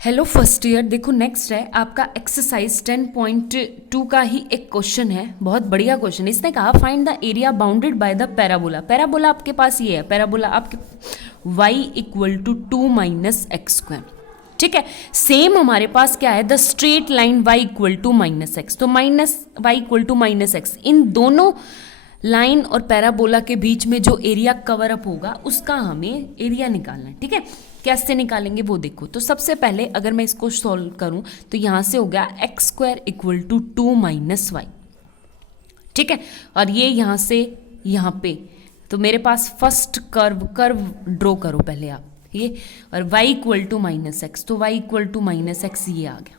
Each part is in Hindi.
Hello first year. देखो नेक्स्ट है आपका एक्सरसाइज 10.2 का ही एक क्वेश्चन है, बहुत बढ़िया क्वेश्चन है। इसने कहा find the area bounded by the parabola. Parabola आपके पास ये है, पैराबोला आपके y equal to 2 minus x square. ठीक है, सेम हमारे पास क्या है, the straight line y equal to minus x. तो minus y equal to minus X, इन दोनों लाइन और पैराबोला के बीच में जो एरिया कवर अप होगा उसका हमें एरिया निकालना है। ठीक है, कैसे निकालेंगे वो देखो। तो सबसे पहले अगर मैं इसको सॉल्व करूं तो यहां से हो गया x square equal to 2 minus y. ठीक है, और ये यहां से यहां पे, तो मेरे पास फर्स्ट कर्व ड्रॉ करो पहले आप ये, और y equal to minus x, तो y equal to minus x ये आ गया,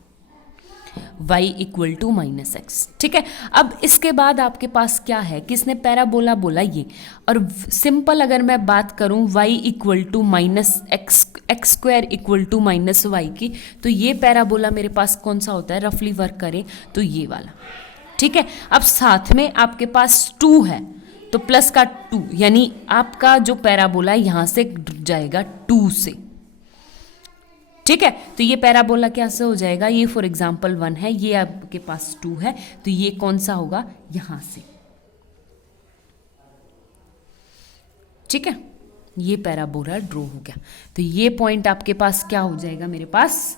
y equal to minus x. ठीक है, अब इसके बाद आपके पास क्या है, किसने पैराबोला बोला ये, और सिंपल अगर मैं बात करूं y equal to minus x square equal to minus y की, तो ये पैराबोला मेरे पास कौन सा होता है, रफली वर्क करें तो ये वाला। ठीक है, अब साथ में आपके पास 2 है तो प्लस का 2, यानी आपका जो पैराबोला यहां से जाएगा 2 से। ठीक है, तो ये पैराबोला कैसे हो जाएगा, ये फॉर एग्जाम्पल 1 है, ये आपके पास 2 है, तो ये कौन सा होगा यहां से। ठीक है, ये पैराबोला ड्रॉ हो गया, तो ये पॉइंट आपके पास क्या हो जाएगा, मेरे पास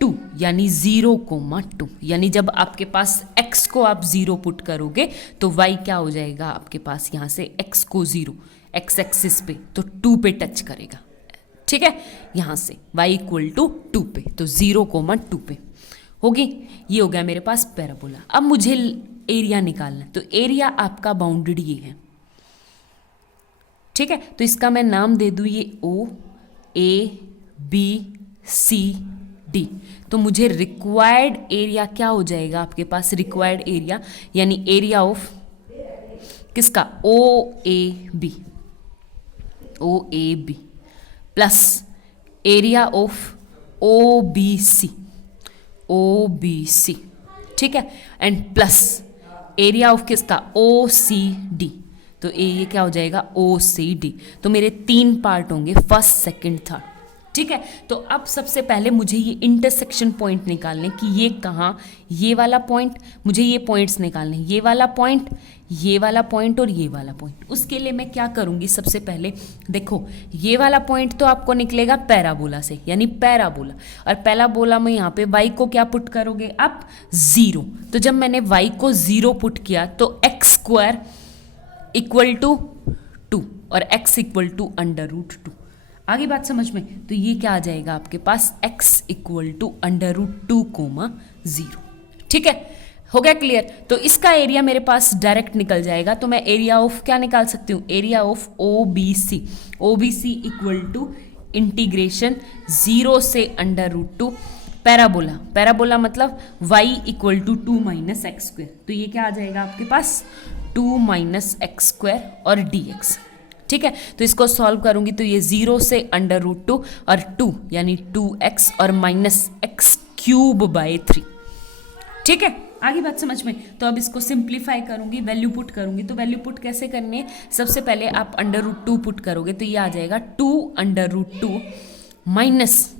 2, यानी 0,2, यानी जब आपके पास x को आप 0 पुट करोगे तो y क्या हो जाएगा आपके पास, यहां से x को 0 x एक्सिस पे तो 2 पे टच करेगा। ठीक है, यहां से y इक्वल टू 2 पे, तो 0,2 पे होगी। ये हो गया मेरे पास पैराबोला। अब मुझे एरिया निकालना है, तो एरिया आपका बाउंडेड ये है। ठीक है, तो इसका मैं नाम दे दूं ये O A B C D। तो मुझे रिक्वायर्ड एरिया क्या हो जाएगा आपके पास, रिक्वायर्ड एरिया यानी एरिया ऑफ किसका, OAB plus area of OBC। ठीक है, एंड प्लस एरिया ऑफ किसका, OCD। तो ये क्या हो जाएगा, OCD। तो मेरे 3 पार्ट होंगे, फर्स्ट सेकंड थर्ड। ठीक है, तो अब सबसे पहले मुझे ये इंटरसेक्शन पॉइंट निकालने कि ये कहाँ, ये वाला पॉइंट, मुझे ये पॉइंट्स निकालने, ये वाला पॉइंट, ये वाला पॉइंट और ये वाला पॉइंट। उसके लिए मैं क्या करूँगी, सबसे पहले देखो ये वाला पॉइंट तो आपको निकलेगा पैराबोला से, यानी पैराबोला, और पैराबोला में यहाँ पे y को क्या पुट करोगे आप, 0। तो जब मैंने y को 0 पुट किया तो एक्स स्क्वायर इक्वल टू 2 और x इक्वल टू √2। आगे बात समझ में, तो ये क्या आ जाएगा आपके पास, x इक्वल टू √2, 0। ठीक है, हो गया क्लियर। तो इसका एरिया मेरे पास डायरेक्ट निकल जाएगा, तो मैं एरिया ऑफ क्या निकाल सकती हूँ, area of OBC equal to integration 0 से √2 पैराबोला मतलब y equal to 2 minus x square. तो ये क्या आ जाएगा आपके पास, 2 माइनस एक्स स्क्वायर और dx। ठीक है, तो इसको सॉल्व करूंगी तो ये 0 से √2 और 2 यानी 2x और माइनस x³/3। ठीक है, आगे बात समझ में। तो अब इसको सिंप्लीफाई करूंगी, वैल्यू पुट करूंगी। तो वैल्यू पुट कैसे करनी है, सबसे पहले आप √2 पुट करोगे तो ये आ जाएगा 2 √2 माइनस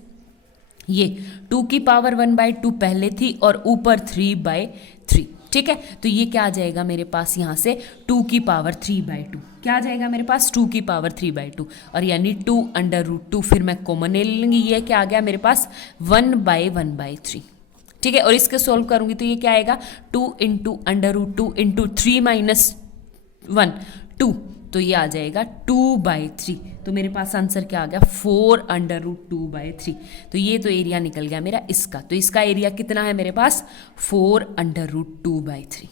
ये 2 की पावर 1/2 पहले थी और ऊपर 3/3। ठीक है, तो ये क्या आ जाएगा मेरे पास, यहाँ से 2 की पावर 3/2 क्या आ जाएगा मेरे पास, 2 की पावर 3/2, और यानी 2 √2, फिर मैं कॉमन ले लूँगी, ये क्या आ गया मेरे पास 1/1/3। ठीक है, और इसके सॉल्व करूँगी तो ये क्या आएगा, 2 × √2 × 3 - 1 2, तो ये आ जाएगा 2/3। तो मेरे पास आंसर क्या आ गया, 4 √2/3। तो ये तो एरिया निकल गया मेरा इसका। तो इसका एरिया कितना है मेरे पास, 4 √2/3।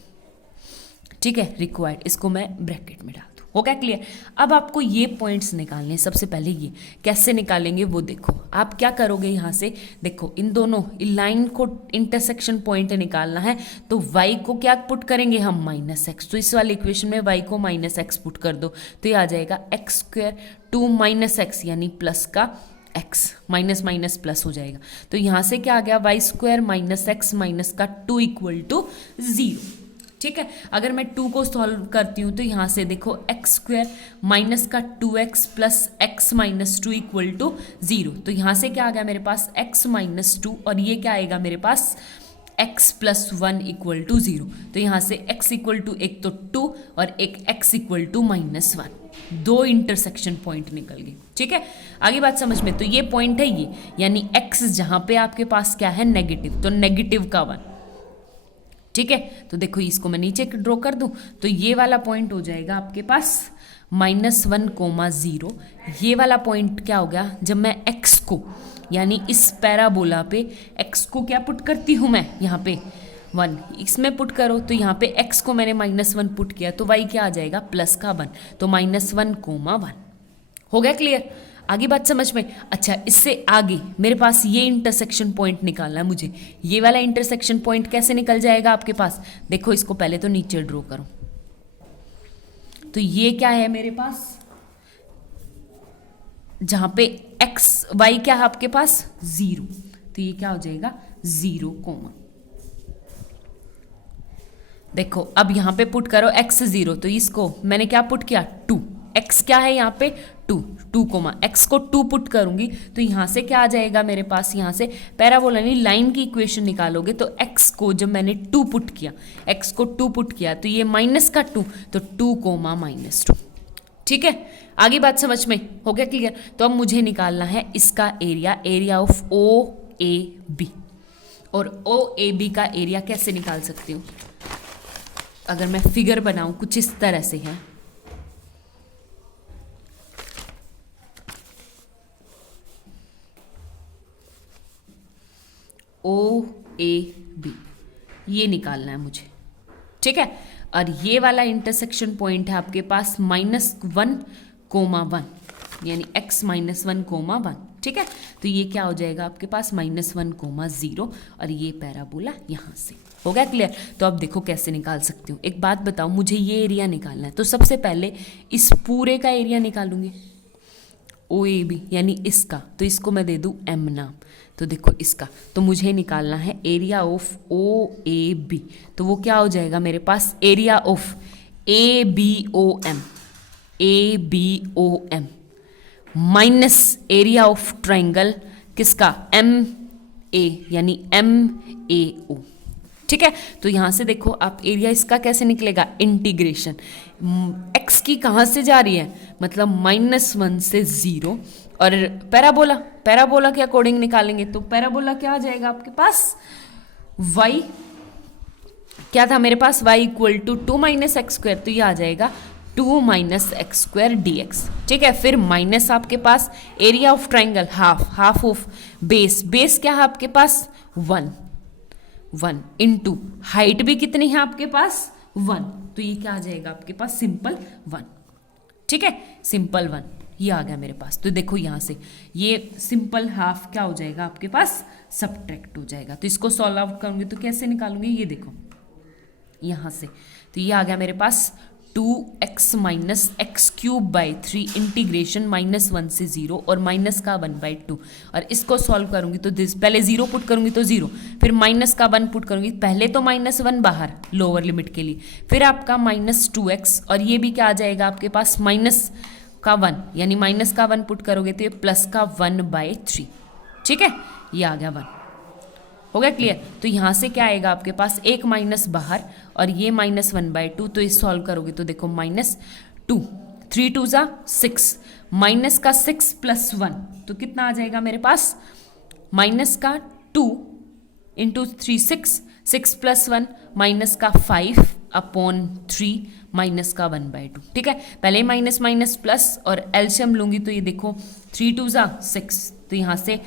ठीक है, रिक्वायर्ड, इसको मैं ब्रैकेट में डाल दूँ। हो गया क्लियर। अब आपको ये पॉइंट्स निकालने हैं। सबसे पहले ये कैसे निकालेंगे वो देखो। आप क्या करोगे, यहाँ से देखो इन दोनों लाइन को इंटरसेक्शन पॉइंट निकालना है, तो y को क्या पुट करेंगे हम, -x। तो इस वाले इक्वेशन में y को -x पुट कर दो, तो ये आ जाएगा x² 2 - x यानी प्लस का x, माइनस माइनस प्लस हो जाएगा। तो यहाँ से क्या आ गया, y² - x - का 2 = 0। ठीक है। अगर मैं 2 को सॉल्व करती हूँ तो यहाँ से देखो एक्स स्क्वायर माइनस का 2x plus x minus 2 equal to 0। तो यहाँ से क्या आ गया मेरे पास x माइनस 2 और ये क्या आएगा मेरे पास x प्लस 1 इक्वल टू 0। तो यहाँ से x इक्वल टू एक तो 2 और एक x इक्वल टू माइनस 1, दो इंटरसेक्शन पॉइंट निकल गए। ठीक है, आगे बात समझ में। तो ये पॉइंट है ये, यानी x जहाँ पे आपके पास क्या है नेगेटिव, तो नेगेटिव का 1। ठीक है, तो देखो इसको मैं नीचे ड्रॉ कर दूं तो ये वाला पॉइंट हो जाएगा आपके पास -1, 0। ये वाला पॉइंट क्या हो गया, जब मैं x को यानी इस पैराबोला पे x को क्या पुट करती हूँ मैं यहाँ पे 1, इसमें पुट करो तो यहाँ पे x को मैंने -1 पुट किया तो y क्या आ जाएगा प्लस का 1, तो -1, 1 हो गया क्लियर। आगे बात समझ में। अच्छा, इससे आगे मेरे पास ये इंटरसेक्शन पॉइंट निकालना है मुझे। ये वाला इंटरसेक्शन पॉइंट कैसे निकल जाएगा आपके पास, देखो इसको पहले तो नीचे ड्रॉ करो। तो ये क्या है मेरे पास, जहां पे x y क्या है आपके पास 0, तो ये क्या हो जाएगा 0, देखो अब यहां पे पुट करो x 0, तो इसको मैंने क्या पुट किया 2, x क्या है यहाँ पे 2, x को 2 पुट करूंगी तो यहाँ से क्या आ जाएगा मेरे पास, यहाँ से पैराबोला यानी लाइन की इक्वेशन निकालोगे तो x को जब मैंने 2 पुट किया, x को 2 पुट किया तो ये माइनस का 2, तो 2, -2। ठीक है, आगे बात समझ में हो गया क्लियर। तो अब मुझे निकालना है इसका area of O A B. और ओ ए बी का एरिया कैसे निकाल सकती हूँ, अगर मैं फिगर बनाऊं कुछ इस तरह से है, ओ ए बी ये निकालना है मुझे। ठीक है, और ये वाला इंटरसेक्शन पॉइंट है आपके पास -1, 1 यानी x -1, 1। ठीक है, तो ये क्या हो जाएगा आपके पास -1, 0 और ये पैराबोला यहाँ से हो गया क्लियर। तो अब देखो कैसे निकाल सकती हूँ। एक बात बताओ, मुझे ये एरिया निकालना है तो सबसे पहले इस पूरे का एरिया निकालूंगी ओ ए बी यानी इसका, तो इसको मैं दे दूँ m नाम। तो देखो इसका, तो मुझे निकालना है area of O A B, तो वो क्या हो जाएगा मेरे पास area of A B O M minus area of triangle किसका एम ए यानी MAO। ठीक है, तो यहाँ से देखो आप एरिया इसका कैसे निकलेगा, इंटीग्रेशन x की कहाँ से जा रही है, मतलब -1 से 0 और पैराबोला के अकॉर्डिंग निकालेंगे तो पैराबोला क्या आ जाएगा आपके पास y क्या था मेरे पास y इक्वल टू 2 - x², तो ये आ जाएगा 2 - x² dx। ठीक है, फिर माइनस आपके पास area of triangle half of base क्या है आपके पास 1 इंटू हाइट भी कितनी है आपके पास 1, तो ये क्या आ जाएगा आपके पास सिंपल 1। ठीक है, सिंपल 1 ये आ गया मेरे पास। तो देखो यहाँ से ये सिंपल हाफ क्या हो जाएगा आपके पास सब्ट्रैक्ट हो जाएगा। तो इसको सॉल्व आउट करूंगी तो कैसे निकालूंगी, ये देखो यहाँ से, तो ये आ गया मेरे पास 2x - x³/3 इंटीग्रेशन -1 से 0 और माइनस का 1/2। और इसको सॉल्व करूंगी तो पहले 0 पुट करूंगी तो 0, फिर माइनस का 1 पुट करूंगी, पहले तो -1 बाहर लोअर लिमिट के लिए, फिर आपका -2x और ये भी क्या आ जाएगा आपके पास माइनस का 1 यानी माइनस का 1 पुट करोगे तो ये प्लस का 1/3। ठीक है, ये आ गया 1 हो गया क्लियर। तो यहाँ से क्या आएगा आपके पास एक माइनस बाहर और ये -1/2, तो इस सॉल्व करोगे तो देखो -2 3 2 6 माइनस का 6 + 1 तो कितना आ जाएगा मेरे पास माइनस का 2 × 3 6 + 1 माइनस का 5/3 माइनस का 1/2। ठीक है, पहले माइनस प्लस और एलसीएम लूंगी तो ये देखो 3 2 6, तो यहाँ से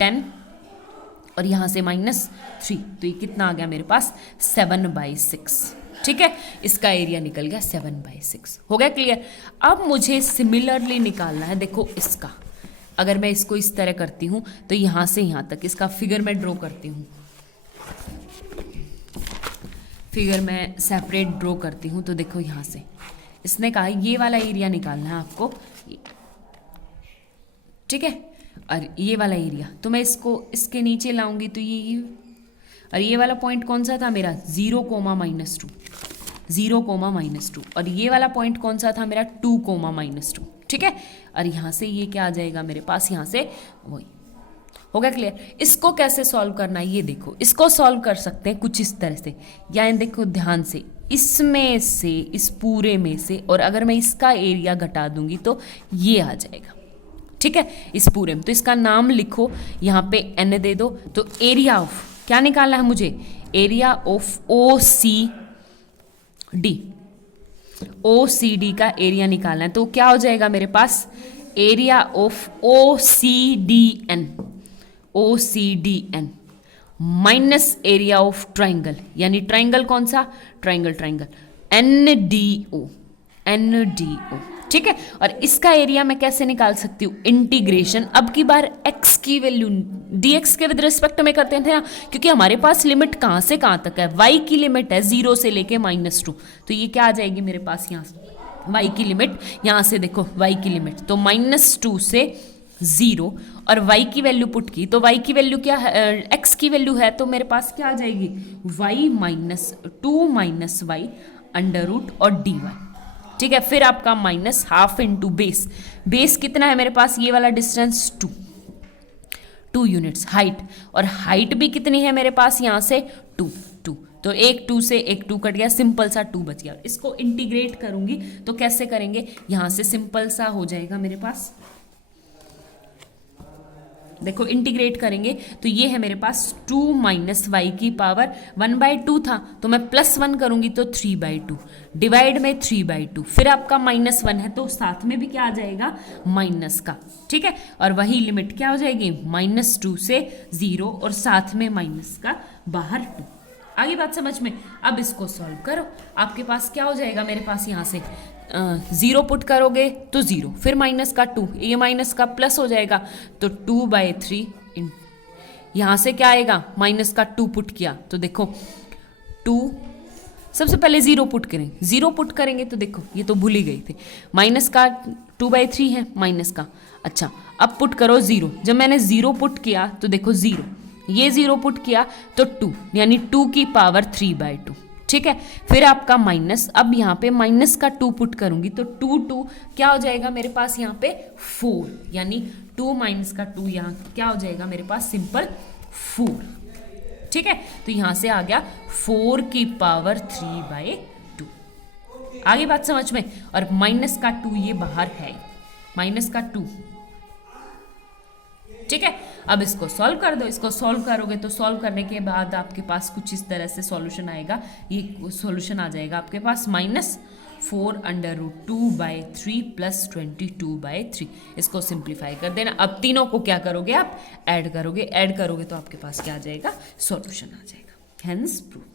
10 और यहाँ से -3, तो ये कितना आ गया मेरे पास 7/6। ठीक है, इसका एरिया निकल गया 7/6 हो गया क्लियर। अब मुझे सिमिलरली निकालना है, देखो इसका अगर मैं इसको इस तरह करती हूँ तो यहाँ से यहाँ तक इसका फिगर मैं ड्रॉ करती हूँ, फिगर मैं सेपरेट ड्रॉ करती हूँ। तो देखो यहाँ से इसने कहा ये वाला एरिया निकालना है आपको, ठीक है, और ये वाला एरिया तो मैं इसको इसके नीचे लाऊंगी तो ये और ये वाला पॉइंट कौन सा था मेरा 0, -2, 0, -2, और ये वाला पॉइंट कौन सा था मेरा 2, -2, ठीक है। और यहाँ से ये क्या आ जाएगा मेरे पास, यहाँ से वही हो गया क्लियर। इसको कैसे सॉल्व करना है ये देखो, इसको सॉल्व कर सकते हैं कुछ इस तरह से, या देखो ध्यान से, इसमें से इस पूरे में से, और अगर मैं इसका एरिया घटा दूंगी तो ये आ जाएगा, ठीक है, इस पूरे में। तो इसका नाम लिखो, यहाँ पे n दे दो, तो एरिया ऑफ क्या निकालना है मुझे, एरिया ऑफ OCD का एरिया निकालना है। तो क्या हो जाएगा मेरे पास, area of OCDN minus area of triangle, यानी ट्राइंगल कौन सा, ट्राइंगल NDO, ठीक है। और इसका एरिया मैं कैसे निकाल सकती हूँ, इंटीग्रेशन, अब की बार x की वैल्यू dx के विद रिस्पेक्ट में करते थे ना, क्योंकि हमारे पास लिमिट कहाँ से कहाँ तक है, y की लिमिट है 0 से लेके -2, तो ये क्या आ जाएगी मेरे पास, यहाँ से y की लिमिट, यहाँ से देखो y की लिमिट, तो -2 से 0, और y की वैल्यू पुट की, तो y की वैल्यू क्या है, x की वैल्यू है, तो मेरे पास क्या आ जाएगी, y -2 - y अंडर रूट और dy, ठीक है। फिर आपका -½ इंटू बेस कितना है मेरे पास, ये वाला डिस्टेंस 2 यूनिट्स हाइट, और हाइट भी कितनी है मेरे पास, यहाँ से 2, तो एक 2 से एक 2 कट गया, सिंपल सा 2 बच गया। इसको इंटीग्रेट करूंगी तो कैसे करेंगे, यहाँ से सिंपल सा हो जाएगा मेरे पास, देखो इंटीग्रेट करेंगे तो ये है मेरे पास 2 - y की पावर 1/2 था, तो मैं +1 करूंगी तो 3/2, डिवाइड में 3/2, फिर आपका -1 है तो साथ में भी क्या आ जाएगा, माइनस का, ठीक है। और वही लिमिट क्या हो जाएगी, -2 से 0, और साथ में माइनस का बाहर 2। आगे बात समझ में। अब इसको सॉल्व करो, आपके पास क्या हो जाएगा मेरे पास, यहाँ से 0 पुट करोगे तो 0, फिर -2, ये माइनस का प्लस हो जाएगा, तो 2/3, यहाँ से क्या आएगा, -2 पुट किया तो देखो 2, सबसे पहले 0 पुट करें, 0 पुट करेंगे तो देखो ये तो भूल ही गई थी, -2/3 है माइनस का, अच्छा अब पुट करो 0, जब मैंने 0 पुट किया तो देखो 0, ये 0 पुट किया तो 2, यानी 2 की पावर 3/2, ठीक है। फिर आपका माइनस, अब यहाँ पे -2 पुट करूंगी तो 2 क्या हो जाएगा मेरे पास, यहाँ पे 4, यानी 2 - 2 यहाँ क्या हो जाएगा मेरे पास, सिंपल 4, ठीक है। तो यहाँ से आ गया 4 की पावर 3/2। आगे बात समझ में। और -2 ये बाहर है, -2, ठीक है। अब इसको सॉल्व कर दो, इसको सॉल्व करोगे तो सॉल्व करने के बाद आपके पास कुछ इस तरह से सॉल्यूशन आएगा, ये सॉल्यूशन आ जाएगा आपके पास -4 अंडर रूट 2/3 प्लस 22/3। इसको सिंप्लीफाई कर देना। अब तीनों को क्या करोगे आप, ऐड करोगे तो आपके पास क्या आ जाएगा, सॉल्यूशन आ जाएगा। Hence proof.